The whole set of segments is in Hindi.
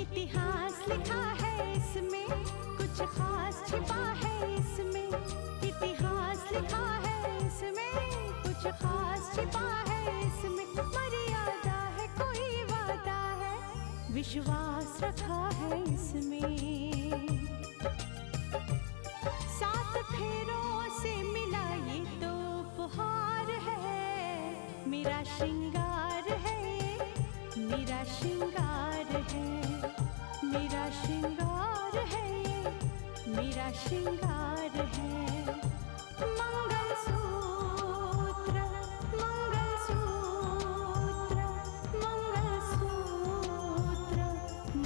इतिहास लिखा है इसमें, कुछ खास छिपा है इसमें। इतिहास लिखा है इसमें, कुछ खास छिपा है इसमें। मर्यादा है कोई वादा है, विश्वास रखा है इसमें। सात फेरों से मिला ये तो उपहार है, मेरा श्रृंगार है, मेरा श्रृंगार है, मेरा श्रृंगार है, मेरा श्रृंगार है। मंगलसूत्र, मंगलसूत्र, मंगलसूत्र,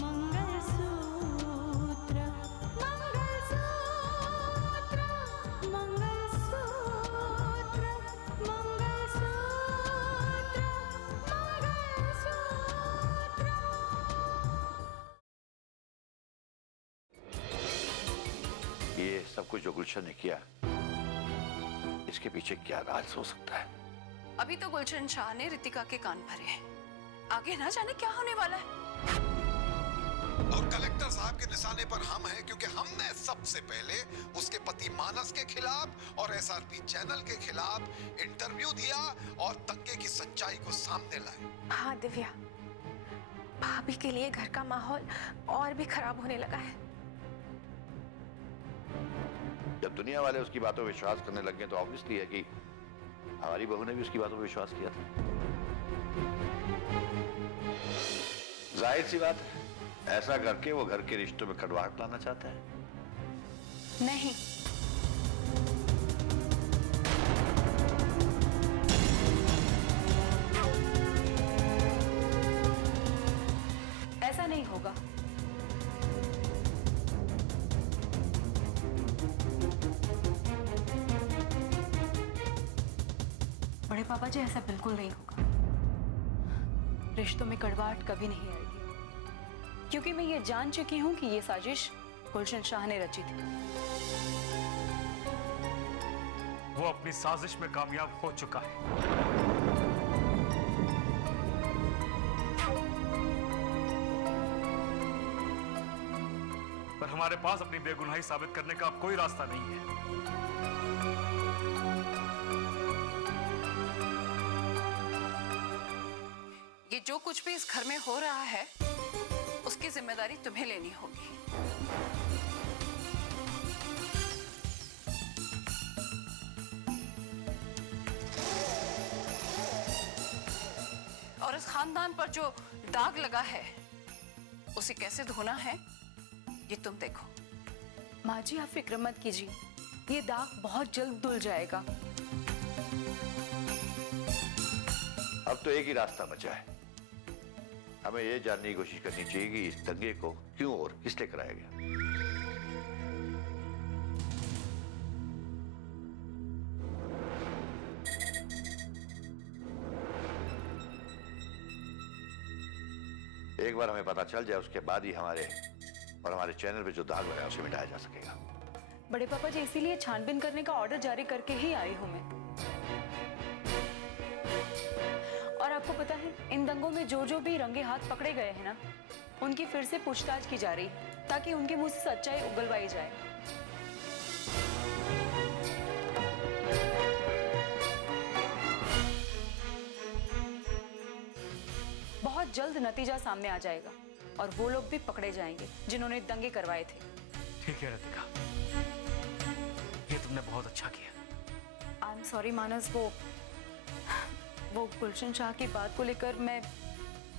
मंगलसूत्र, मंगलसूत्र, मंगलसूत्र, मंगलसूत्र। ये सब कुछ जो गुलशन ने किया, इसके पीछे क्या राज हो सकता है? अभी तो गुलशन शाह ने रितिका के कान भरे हैं, आगे ना जाने क्या होने वाला है। और कलेक्टर साहब के निशाने पर हम हैं, क्योंकि हमने सबसे पहले उसके पति मानस के खिलाफ और एसआरपी चैनल के खिलाफ इंटरव्यू दिया और दंगे की सच्चाई को सामने लाए। हाँ दिव्या, भाभी के लिए घर का माहौल और भी खराब होने लगा है। जब दुनिया वाले उसकी बातों पर विश्वास करने लग गए तो ऑब्वियसली है कि हमारी बहू ने भी उसकी बातों पर विश्वास किया था। जाहिर सी बात है, ऐसा करके वो घर के रिश्तों में कड़वाहट लाना चाहता है। नहीं, ऐसा नहीं होगा। बड़े पापा जी, ऐसा बिल्कुल नहीं होगा। रिश्तों में कड़वाहट कभी नहीं आएगी, क्योंकि मैं ये जान चुकी हूं कि ये साजिश गुलशन शाह ने रची थी। वो अपनी साजिश में कामयाब हो चुका है। पर हमारे पास अपनी बेगुनाही साबित करने का अब कोई रास्ता नहीं है। ये जो कुछ भी इस घर में हो रहा है, उसकी जिम्मेदारी तुम्हें लेनी होगी। और इस खानदान पर जो दाग लगा है, उसे कैसे धोना है, ये तुम देखो। माँ जी, आप फिक्र मत कीजिए, ये दाग बहुत जल्द धुल जाएगा। अब तो एक ही रास्ता बचा है, हमें यह जानने की कोशिश करनी चाहिए कि इस दंगे को क्यों और किसने कराया गया। एक बार हमें पता चल जाए, उसके बाद ही हमारे और हमारे चैनल पे जो दाग लगा उसे मिटाया जा सकेगा। बड़े पापा जी, इसीलिए छानबीन करने का ऑर्डर जारी करके ही आई हूं मैं। और आपको पता है, इन दंगों में जो जो भी रंगे हाथ पकड़े गए हैं ना, उनकी फिर से पूछताछ की जा रही, ताकि उनके मुंह से सच्चाई उगलवाई जाए। बहुत जल्द नतीजा सामने आ जाएगा और वो लोग भी पकड़े जाएंगे जिन्होंने दंगे करवाए थे। ठीक है रितिका, ये तुमने बहुत अच्छा किया। आई एम सॉरी मानस, वो गुलशन शाह की बात को लेकर मैं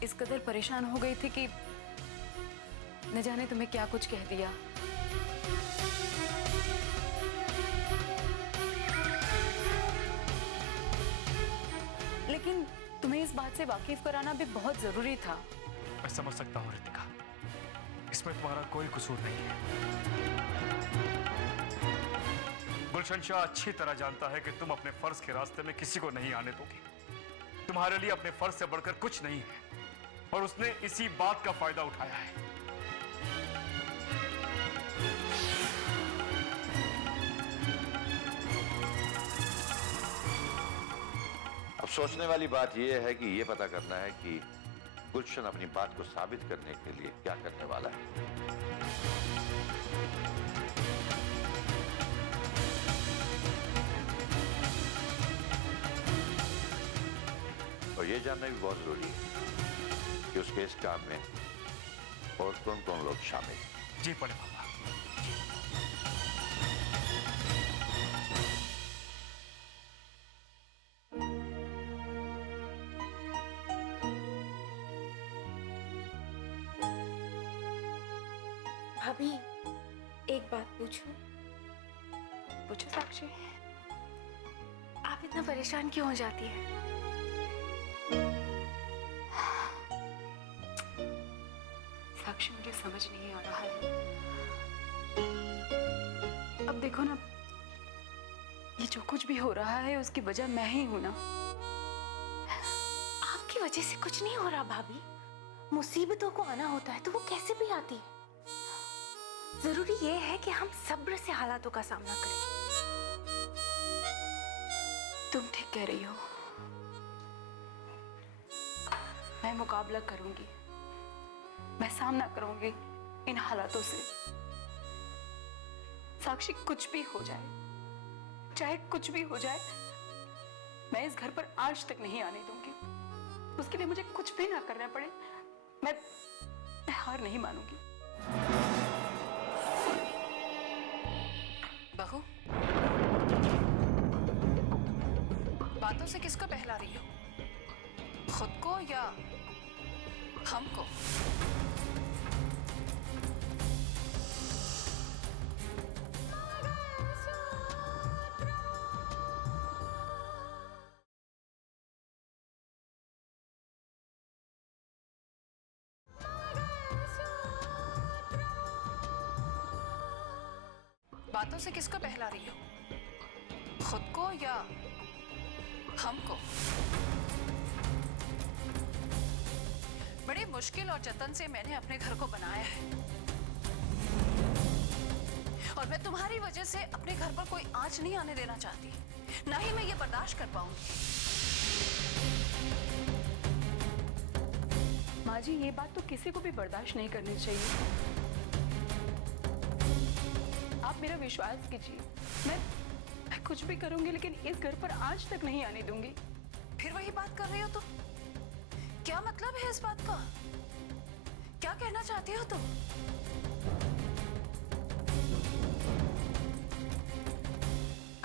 इस कदर परेशान हो गई थी कि न जाने तुम्हें क्या कुछ कह दिया। लेकिन तुम्हें इस बात से वाकिफ कराना भी बहुत जरूरी था। मैं समझ सकता हूँ रितिका, इसमें तुम्हारा कोई कसूर नहीं है। गुलशन शाह अच्छी तरह जानता है कि तुम अपने फर्ज के रास्ते में किसी को नहीं आने दोगी। तुम्हारे लिए अपने फर्ज से बढ़कर कुछ नहीं है, और उसने इसी बात का फायदा उठाया है। अब सोचने वाली बात यह है कि यह पता करना है कि गुलशन अपनी बात को साबित करने के लिए क्या करने वाला है। और ये जानना भी बहुत जरूरी है कि उसके इस काम में और कौन कौन लोग शामिल हैं। जी बड़े पापा। भाभी, एक बात पूछूं? पूछो साक्षी। आप इतना परेशान क्यों हो जाती है? साक्षी मुझे समझ नहीं आ रहा है। अब देखो ना, ये जो कुछ भी हो रहा है उसकी वजह मैं ही हूं ना। आपकी वजह से कुछ नहीं हो रहा भाभी। मुसीबतों को आना होता है तो वो कैसे भी आती है। जरूरी ये है कि हम सब्र से हालातों का सामना करें। तुम ठीक कह रही हो। मैं मुकाबला करूंगी, मैं सामना करूंगी इन हालातों से। साक्षी, कुछ भी हो जाए, चाहे कुछ भी हो जाए, मैं इस घर पर आज तक नहीं आने दूंगी। उसके लिए मुझे कुछ भी ना करना पड़े, मैं हार नहीं मानूंगी। बहू, बातों से किसको बहला रही हो? खुद को या हमको? बातों से किसको बहला रही हो? खुद को या हमको? बड़ी मुश्किल और जतन से मैंने अपने घर को बनाया है, और मैं तुम्हारी वजह से अपने घर पर कोई आंच नहीं आने देना चाहती, ना ही मैं ये बर्दाश्त कर पाऊंगी। माँ जी, ये बात तो किसी को भी बर्दाश्त नहीं करनी चाहिए। आप मेरा विश्वास कीजिए, मैं कुछ भी करूंगी लेकिन इस घर पर आज तक नहीं आने दूंगी। फिर वही बात कर रही हो तुम? क्या मतलब है इस बात का? क्या कहना चाहती हो तुम?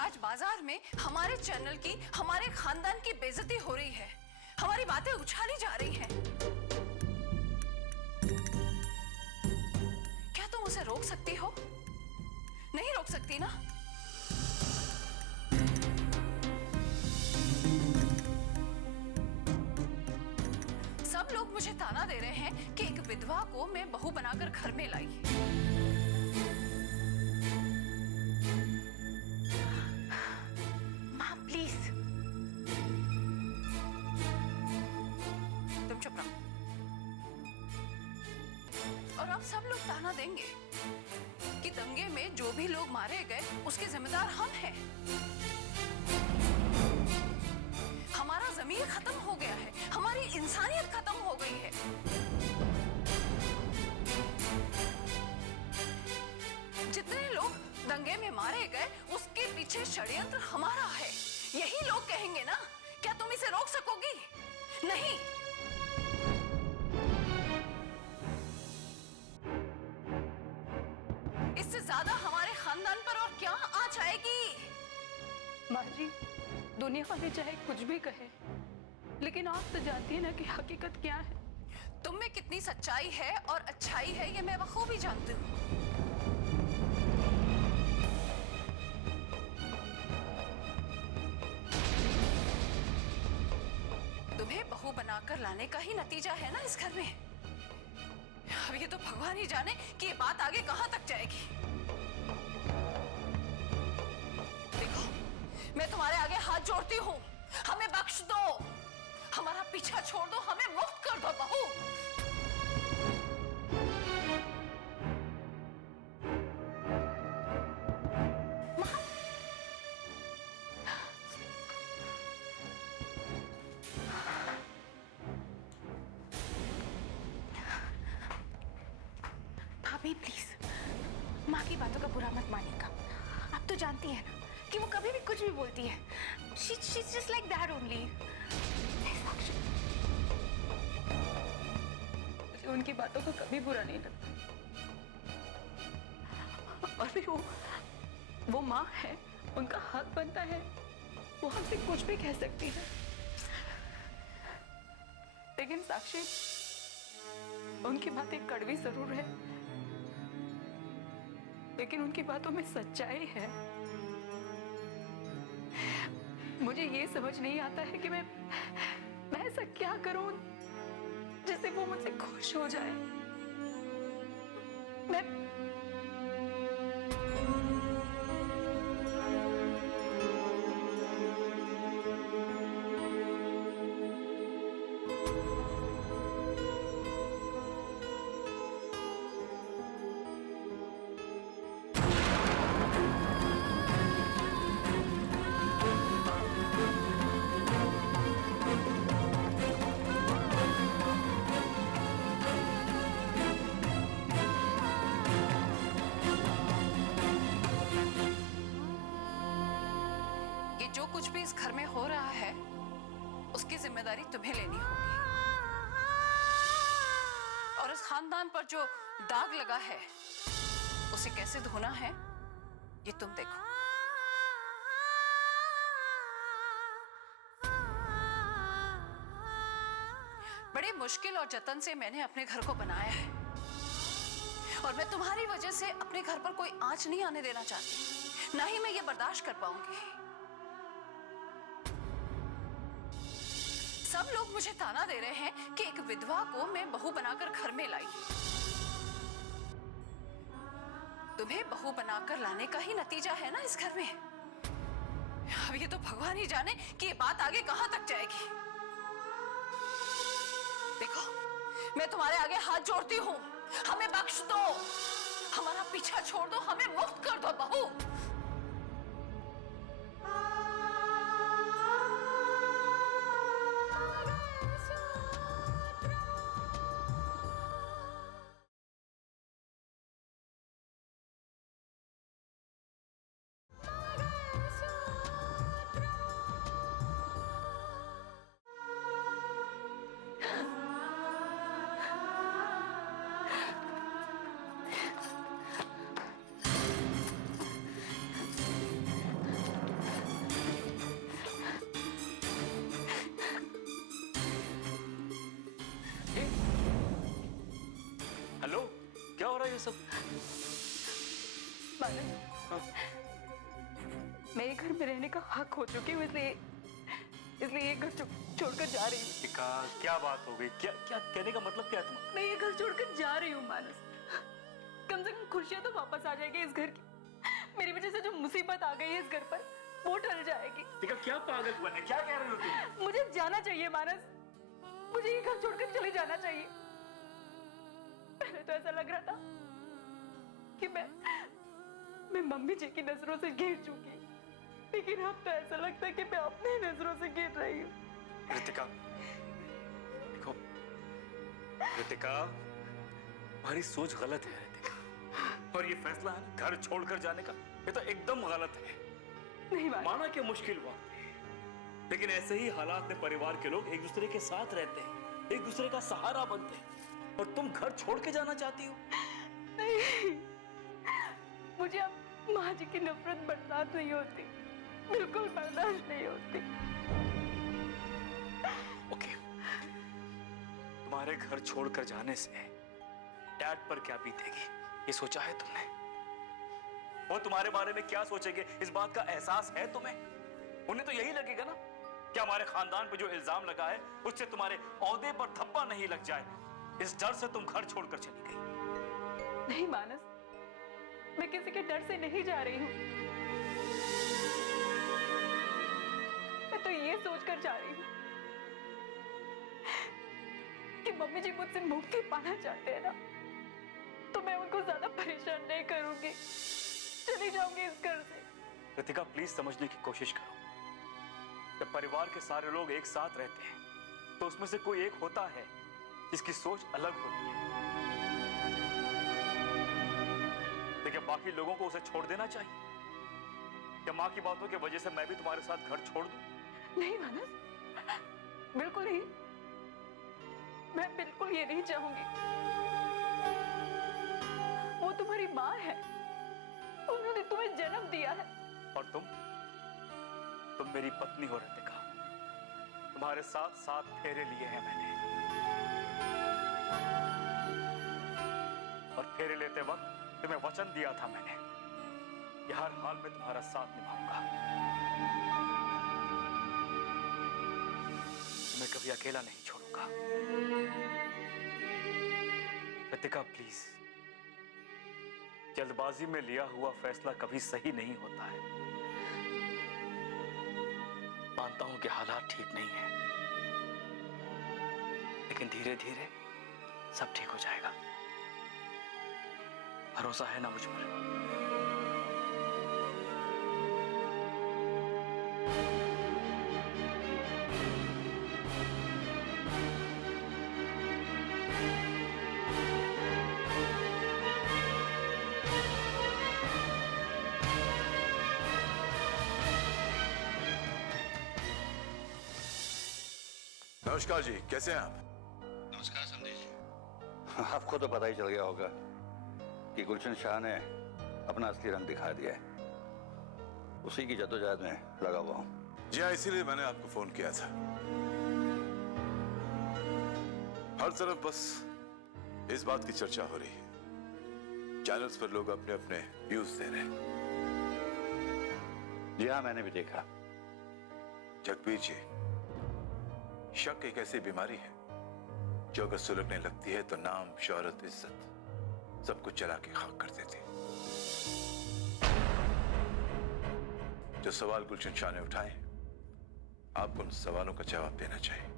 आज बाजार में हमारे चैनल की, हमारे खानदान की बेइज्जती हो रही है, हमारी बातें उछाली जा रही हैं। क्या तुम उसे रोक सकती हो? नहीं रोक सकती ना? सब लोग मुझे ताना दे रहे हैं कि एक विधवा को मैं बहू बनाकर घर में लाई। माँ प्लीज। तुम चुप रहो। और अब सब लोग ताना देंगे कि दंगे में जो भी लोग मारे गए उसके जिम्मेदार हम हैं। हमारा ज़मीर खत्म हो गया है, हमारी इंसानियत खत्म हो गई है। जितने लोग दंगे में मारे गए उसके पीछे षड्यंत्र हमारा है, यही लोग कहेंगे ना। क्या तुम इसे रोक सकोगी? नहीं। इससे ज्यादा हमारे खानदान पर और क्या आंच आएगी? माँ जी, दुनिया वाले चाहे कुछ भी कहे, लेकिन आप तो जानती है ना कि हकीकत क्या है। तुम में कितनी सच्चाई है और अच्छाई है ये मैं बखूबी जानती हूँ। तुम्हें बहू बनाकर लाने का ही नतीजा है ना इस घर में। अब ये तो भगवान ही जाने कि ये बात आगे कहां तक जाएगी। देखो, मैं तुम्हारे आगे हाथ जोड़ती हूँ, हमें बख्श दो, हमारा पीछा छोड़ दो, हमें मुक्त कर दो बहू। भाभी प्लीज माँ की बातों का बुरा मत मानिएगा। आप तो जानती हैं ना कि वो कभी भी कुछ भी बोलती है। She's just like that only. मुझे उनकी बातों का कभी बुरा नहीं लगता। और फिर वो माँ है, उनका हक बनता है वो हमसे कुछ भी कह सकती है। लेकिन साक्षी, उनकी बातें कड़वी जरूर है, लेकिन उनकी बातों में सच्चाई है। मुझे ये समझ नहीं आता है कि मैं ऐसा क्या करूं जिससे वो मुझसे खुश हो जाए। मैं ये जो कुछ भी इस घर में हो रहा है उसकी जिम्मेदारी तुम्हें लेनी होगी। और इस खानदान पर जो दाग लगा है उसे कैसे धोना है ये तुम देखो। बड़ी मुश्किल और जतन से मैंने अपने घर को बनाया है और मैं तुम्हारी वजह से अपने घर पर कोई आंच नहीं आने देना चाहती, ना ही मैं ये बर्दाश्त कर पाऊंगी। सब लोग मुझे ताना दे रहे हैं कि एक विधवा को मैं बहू बनाकर घर में लाई। तुम्हें बहू बनाकर लाने का ही नतीजा है ना इस घर में। अब ये तो भगवान ही जाने कि ये बात आगे कहां तक जाएगी। देखो, मैं तुम्हारे आगे हाथ जोड़ती हूँ, हमें बख्श दो, हमारा पीछा छोड़ दो, हमें मुक्त कर दो बहू। हेलो, क्या हो रहा है ये सब? मेरे घर में रहने का हक हो चुकी हूँ, इसलिए ये घर छोड़कर जा रही हूँ। क्या बात हो गई? क्या क्या कहने का मतलब क्या है तुम्हारा? मैं ये घर छोड़कर जा रही हूँ मानस। कम से कम खुशियां तो वापस आ जाएगी इस घर की। मेरी वजह से जो मुसीबत आ गई है इस घर पर वो टल जाएगी। क्या पागलपन है? क्या कह रही हो तुम? मुझे जाना चाहिए मानस, मुझे ये घर छोड़कर चले जाना चाहिए। पहले तो ऐसा लग रहा था कि मैं मम्मी जी की नजरों से घिर चुकी, लेकिन अब तो ऐसा लगता है कि मैं अपनी नजरों से घिर रही हूँ। रितिका, देखो रितिका, तुम्हारी सोच गलत है रितिका। और ये फैसला है ना घर छोड़कर जाने का, ये तो एकदम गलत है। नहीं माना कि मुश्किल वक्त है, लेकिन ऐसे ही हालात में परिवार के लोग एक दूसरे के साथ रहते हैं, एक दूसरे का सहारा बनते हैं, और तुम घर छोड़ के जाना चाहती हो? नहीं, मुझे अब माँ जी की नफरत बर्दाश्त नहीं होती, बिल्कुल बर्दाश्त नहीं होती। ओके, तुम्हारे घर छोड़कर जाने से डैड पर क्या बीतेगी ये सोचा है तुमने? वो तुम्हारे बारे में क्या सोचेंगे इस बात का एहसास है तुम्हें? उन्हें तो यही लगेगा ना कि हमारे खानदान पे जो इल्जाम लगा है उससे तुम्हारे ओहदे पर धब्बा नहीं लग जाए, इस डर से तुम घर छोड़कर चली गई। नहीं मानस, मैं किसी के डर से नहीं जा रही हूँ। मैं तो ये सोचकर जा रही हूँ कि मम्मी जी मुझसे मुक्ति पाना चाहते हैं ना, तो मैं उनको ज्यादा परेशान नहीं करूंगी, चली जाऊंगी इस घर से। रितिका, प्लीज समझने की कोशिश करो। जब परिवार के सारे लोग एक साथ रहते हैं तो उसमें से कोई एक होता है जिसकी सोच अलग होती है। लेकिन बाकी लोगों को उसे छोड़ देना चाहिए। क्या माँ की बातों की वजह से मैं भी तुम्हारे साथ घर छोड़ दूं? नहीं मानस, बिल्कुल नहीं। मैं बिल्कुल ये नहीं चाहूंगी। वो तुम्हारी माँ है, उन्होंने तुम्हें जन्म दिया है। और तुम मेरी पत्नी हो रतिका। तुम्हारे साथ 7 फेरे लिए हैं मैंने, और फेरे लेते वक्त तुम्हें वचन दिया था मैंने कि हर हाल में तुम्हारा साथ निभाऊंगा। तुम्हें कभी अकेला नहीं छोड़ूंगा। रतिका प्लीज, जल्दबाजी में लिया हुआ फैसला कभी सही नहीं होता है। मानता हूं कि हालात ठीक नहीं है, लेकिन धीरे धीरे सब ठीक हो जाएगा। भरोसा है ना मुझ पर? नमस्कार जी, कैसे हैं आप? नमस्कार समझी जी। आपको तो पता ही चल गया होगा कि गुलशन शाह ने अपना असली रंग दिखा दिया है। उसी की जद्दोजहद में लगा हुआ हूँ। जी हाँ, इसीलिए मैंने आपको फोन किया था। हर तरफ बस इस बात की चर्चा हो रही है, चैनल्स पर लोग अपने अपने व्यूज दे रहे हैं। जी हाँ, मैंने भी देखा। जगबीर जी, शक एक ऐसी बीमारी है जो अगर सुलगने लगती है तो नाम, शोहरत, इज्जत सब कुछ जला के खाक कर देती है। जो सवाल गुलशन शाह ने उठाए, आपको उन सवालों का जवाब देना चाहिए।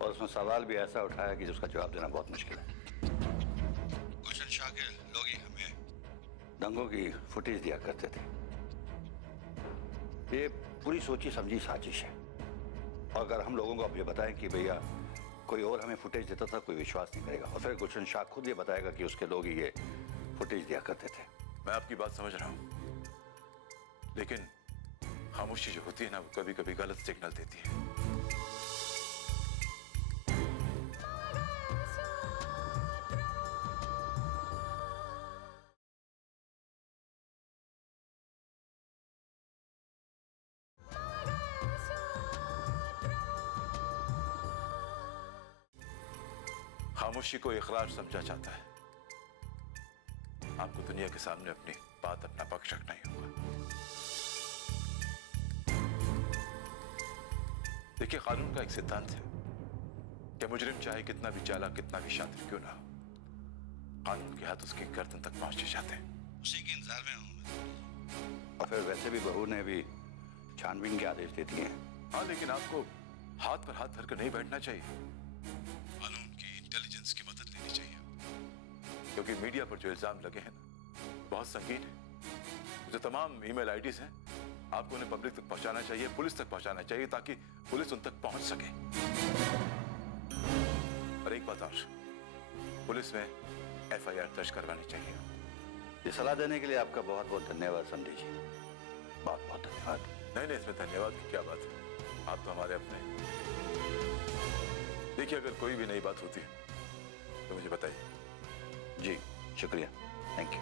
और उसने सवाल भी ऐसा उठाया कि जिसका जवाब देना बहुत मुश्किल है। गुलशन शाह के लोग ही हमें दंगों की फुटेज दिया करते थे। ये पूरी सोची समझी साजिश है। और अगर हम लोगों को अब ये बताएं कि भैया कोई और हमें फुटेज देता था, कोई विश्वास नहीं करेगा। और फिर गुलशन शाह खुद ये बताएगा कि उसके लोग ही ये फुटेज दिया करते थे। मैं आपकी बात समझ रहा हूं, लेकिन खामोशी जो होती है ना, वो कभी कभी गलत सिग्नल देती है। खामोशी को इकरार समझा जाता है। आपको दुनिया के सामने अपनी बात, अपना पक्ष रखना ही होगा। देखिए, कानून का एक सिद्धांत है कि मुजरिम चाहे कितना भी चालाक, कितना भी शातिर क्यों ना हो, कानून के हाथ उसकी गर्दन तक पहुंच जाते हैं। उसी के इंतजार में हूं। और फिर वैसे भी बहू ने भी छानबीन के आदेश दे दिए हैं। हाँ, लेकिन आपको हाथ पर हाथ धरकर नहीं बैठना चाहिए। कानून की, इंटेलिजेंस की मदद लेनी चाहिए, क्योंकि मीडिया पर जो इल्जाम लगे हैं ना, बहुत संगीन है। जो तमाम ईमेल आईडीज हैं, आपको उन्हें पब्लिक तक पहुंचाना चाहिए, पुलिस तक पहुंचाना चाहिए, ताकि पुलिस उन तक पहुंच सके। और एक बात और, पुलिस में FIR दर्ज करवानी चाहिए। ये सलाह देने के लिए आपका बहुत बहुत धन्यवाद समझी जी। बहुत बहुत धन्यवाद। नहीं, इसमें धन्यवाद की क्या बात है, आप तो हमारे अपने। देखिए, अगर कोई भी नई बात होती है तो मुझे बताइए। जी शुक्रिया, थैंक यू।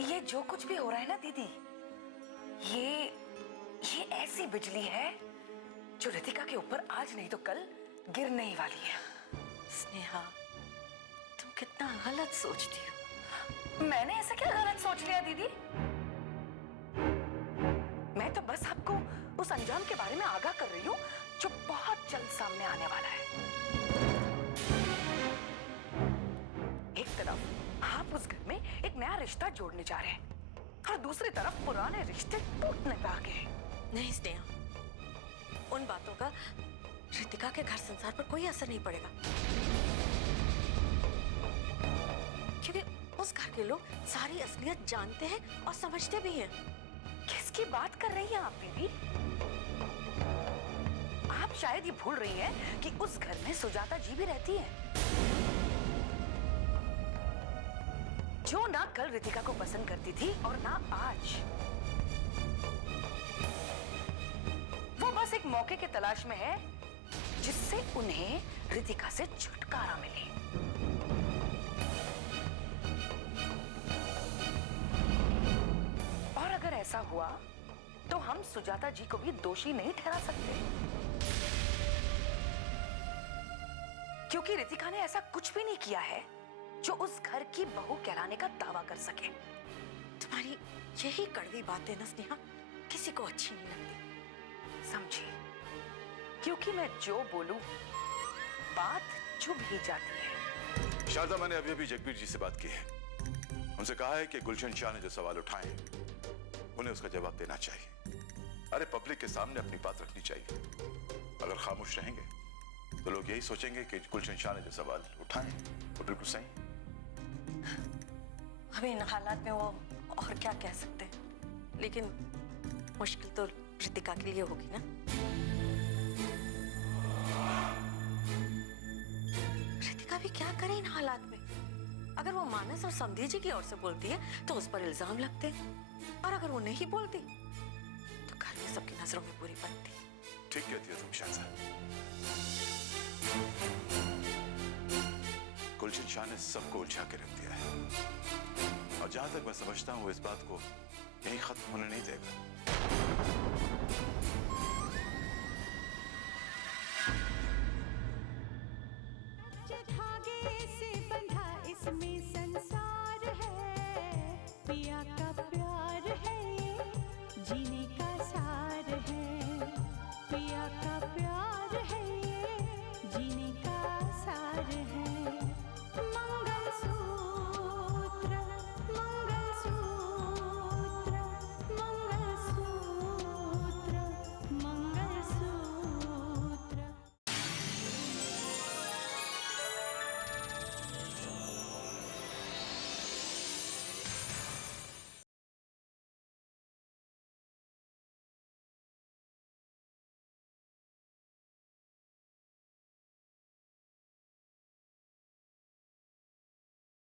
ये जो कुछ भी हो रहा है ना दीदी, ये ऐसी बिजली है जो रितिका के ऊपर आज नहीं तो कल गिरने ही वाली है। स्नेहा, तुम कितना गलत सोचती हो। मैंने ऐसा क्या गलत सोच लिया दीदी? मैं तो बस आपको उस अंजाम के बारे में आगाह कर रही हूँ जो बहुत जल्द सामने आने वाला है। एक तरफ आप उस घर में एक नया रिश्ता जोड़ने जा रहे हैं और दूसरी तरफ पुराने रिश्ते टूटने पे आ गए। नहीं स्नेहा, उन बातों का रितिका के घर संसार पर कोई असर नहीं पड़ेगा, क्योंकि उस घर के लोग सारी असलियत जानते हैं और समझते भी हैं। किसकी बात कर रही हैं आप बीबी? आप शायद ये भूल रही हैं कि उस घर में सुजाता जी भी रहती हैं, जो ना कल रितिका को पसंद करती थी और ना आज। वो बस एक मौके की तलाश में है जिससे उन्हें रितिका से छुटकारा मिले। और अगर ऐसा हुआ तो हम सुजाता जी को भी दोषी नहीं ठहरा सकते, क्योंकि रितिका ने ऐसा कुछ भी नहीं किया है जो उस घर की बहू कहलाने का दावा कर सके। तुम्हारी यही कड़वी बातें ना स्नेहा किसी को अच्छी नहीं लगती, समझी? क्योंकि मैं जो बोलूं बात चुभ ही जाती है। शारदा, मैंने अभी अभी जगबीर जी से बात की है। उनसे कहा है कि गुलशन शाह ने जो सवाल उठाए उन्हें उसका जवाब देना चाहिए। अरे पब्लिक के सामने अपनी बात रखनी चाहिए। अगर खामोश रहेंगे तो लोग यही सोचेंगे कि गुलशन शाह ने जो सवाल उठाए वो बिल्कुल सही। अभी इन हालात में वो और क्या कह सकते हैं, लेकिन मुश्किल तो रितिका के लिए होगी ना। रितिका भी क्या करे इन हालात में? अगर वो मानस और समधी जी की ओर से बोलती है तो उस पर इल्जाम लगते, और अगर वो नहीं बोलती तो घर में सबकी नजरों में बुरी बनती। ठीक कहती हो तुम शाहज़ाद। गुलशन शाह ने सबको उलझा के रख दिया है, और जहां तक मैं समझता हूं वो इस बात को यहीं खत्म होने नहीं देगा। धागे से बंधा इसमें संसार है, पिया का